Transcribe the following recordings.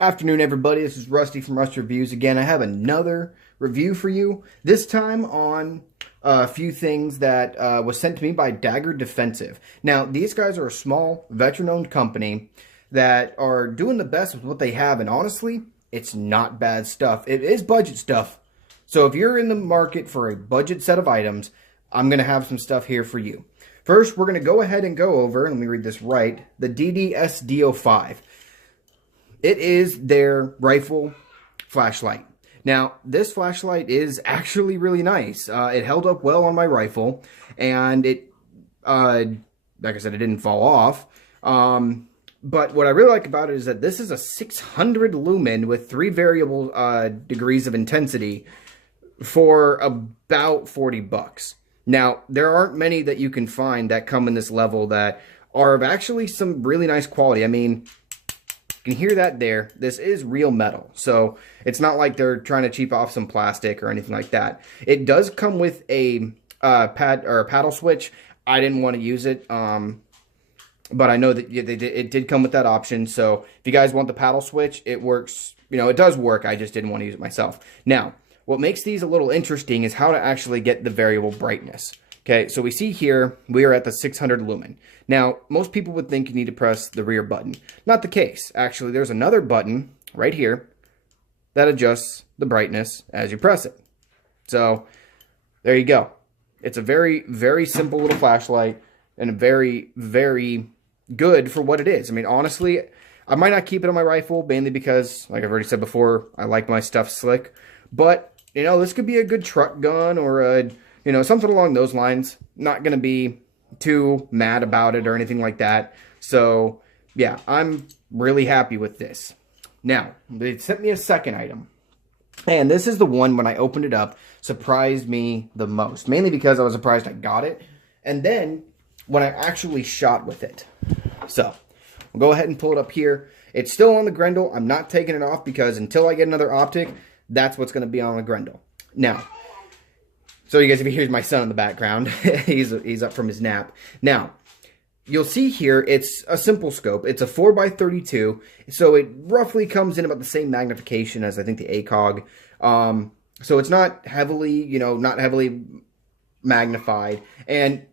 Afternoon, everybody. This is Rusty from Rust Reviews. Again, I have another review for you. This time on a few things that was sent to me by Dagger Defensive. Now, these guys are a small, veteran-owned company that are doing the best with what they have, and honestly, it's not bad stuff. It is budget stuff. So if you're in the market for a budget set of items, I'm going to have some stuff here for you. First, we're going to go ahead and go over, let me read this right, the DDS-D05. It is their rifle flashlight. Now, this flashlight is actually really nice. It held up well on my rifle, and it, like I said, it didn't fall off. But what I really like about it is that this is a 600 lumen with 3 variable degrees of intensity for about 40 bucks. Now, there aren't many that you can find that come in this level that are of actually some really nice quality. I mean, you can hear that there. This is real metal, so it's not like they're trying to cheap off some plastic or anything like that. It does come with a pad or a paddle switch. I didn't want to use it, but I know that it did come with that option. So if you guys want the paddle switch, it works. You know, it does work. I just didn't want to use it myself. Now, what makes these a little interesting is how to actually get the variable brightness. Okay, so we see here, we are at the 600 lumen. Now, most people would think you need to press the rear button. Not the case. Actually, there's another button right here that adjusts the brightness as you press it. So, there you go. It's a very, very simple little flashlight and a very, very good for what it is. I mean, honestly, I might not keep it on my rifle, mainly because, like I've already said before, I like my stuff slick. But, you know, this could be a good truck gun or a... you know, something along those lines. Not going to be too mad about it or anything like that. So, yeah, I'm really happy with this. Now, they sent me a second item. And this is the one, when I opened it up, surprised me the most. Mainly because I was surprised I got it. And then, when I actually shot with it. So, we'll go ahead and pull it up here. It's still on the Grendel. I'm not taking it off because until I get another optic, that's what's going to be on the Grendel. Now, so you guys, if you hear my son in the background, he's up from his nap. Now, you'll see here, it's a simple scope. It's a 4x32, so it roughly comes in about the same magnification as I think the ACOG. So it's not heavily, you know, not heavily magnified. And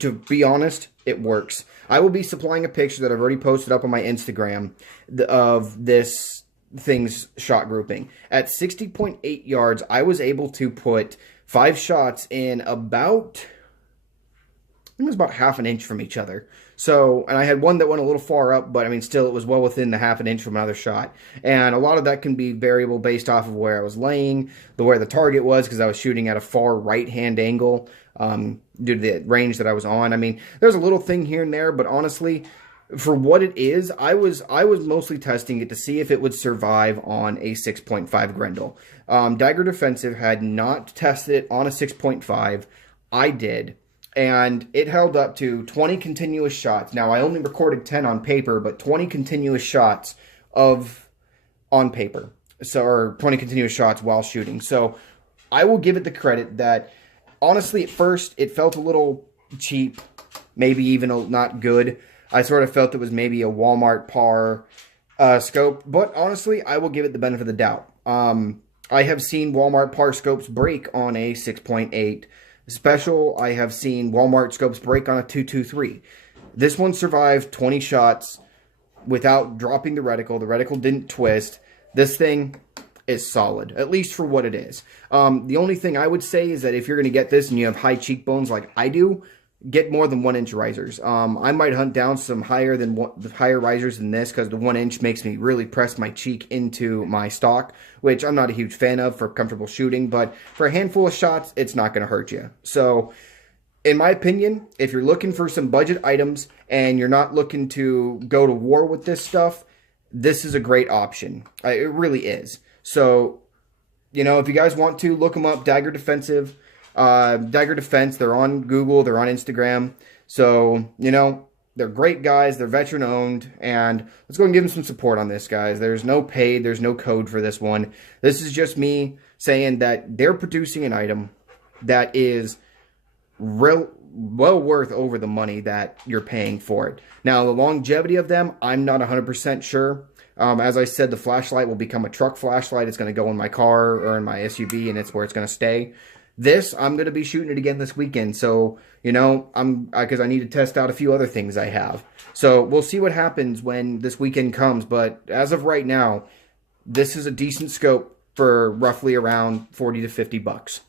to be honest, it works. I will be supplying a picture that I've already posted up on my Instagram of this thing's shot grouping. At 60.8 yards, I was able to put 5 shots in about, I think it was about half an inch from each other. So, and I had one that went a little far up, but I mean, still, it was well within the half an inch from another shot. And a lot of that can be variable based off of where I was laying, where the target was, because I was shooting at a far right-hand angle due to the range that I was on. I mean, there's a little thing here and there, but honestly, for what it is, I was mostly testing it to see if it would survive on a 6.5 Grendel. Dagger Defensive had not tested it on a 6.5. I did, and it held up to 20 continuous shots. Now, I only recorded 10 on paper, but 20 continuous shots on paper. So, or 20 continuous shots while shooting. So, I will give it the credit that, honestly, at first, it felt a little cheap, maybe even not good. I sort of felt it was maybe a Walmart par scope, but honestly, I will give it the benefit of the doubt. I have seen Walmart par scopes break on a 6.8 special. I have seen Walmart scopes break on a 223. This one survived 20 shots without dropping the reticle. The reticle didn't twist. This thing is solid, at least for what it is. The only thing I would say is that if you're going to get this and you have high cheekbones like I do, get more than 1-inch risers. I might hunt down some higher risers than this because the 1-inch makes me really press my cheek into my stock, which I'm not a huge fan of for comfortable shooting, but for a handful of shots, it's not going to hurt you. So, in my opinion, if you're looking for some budget items and you're not looking to go to war with this stuff, this is a great option. It really is. So, you know, if you guys want to, look them up, Dagger Defensive. Dagger Defense, they're on Google, they're on Instagram, so, you know, they're great guys, they're veteran owned, and let's go and give them some support on this, guys. There's no paid, there's no code for this one. This is just me saying that they're producing an item that is well worth over the money that you're paying for it. Now, the longevity of them, I'm not 100% sure. As I said, the flashlight will become a truck flashlight. It's going to go in my car or in my SUV, and it's where it's going to stay. This, I'm going to be shooting it again this weekend. So, you know, because I need to test out a few other things I have. So we'll see what happens when this weekend comes. But as of right now, this is a decent scope for roughly around 40 to 50 bucks.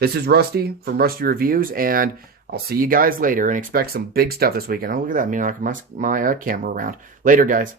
This is Rusty from Rusty Reviews, and I'll see you guys later and expect some big stuff this weekend. Oh, look at that. I'm knocking my camera around. Later, guys.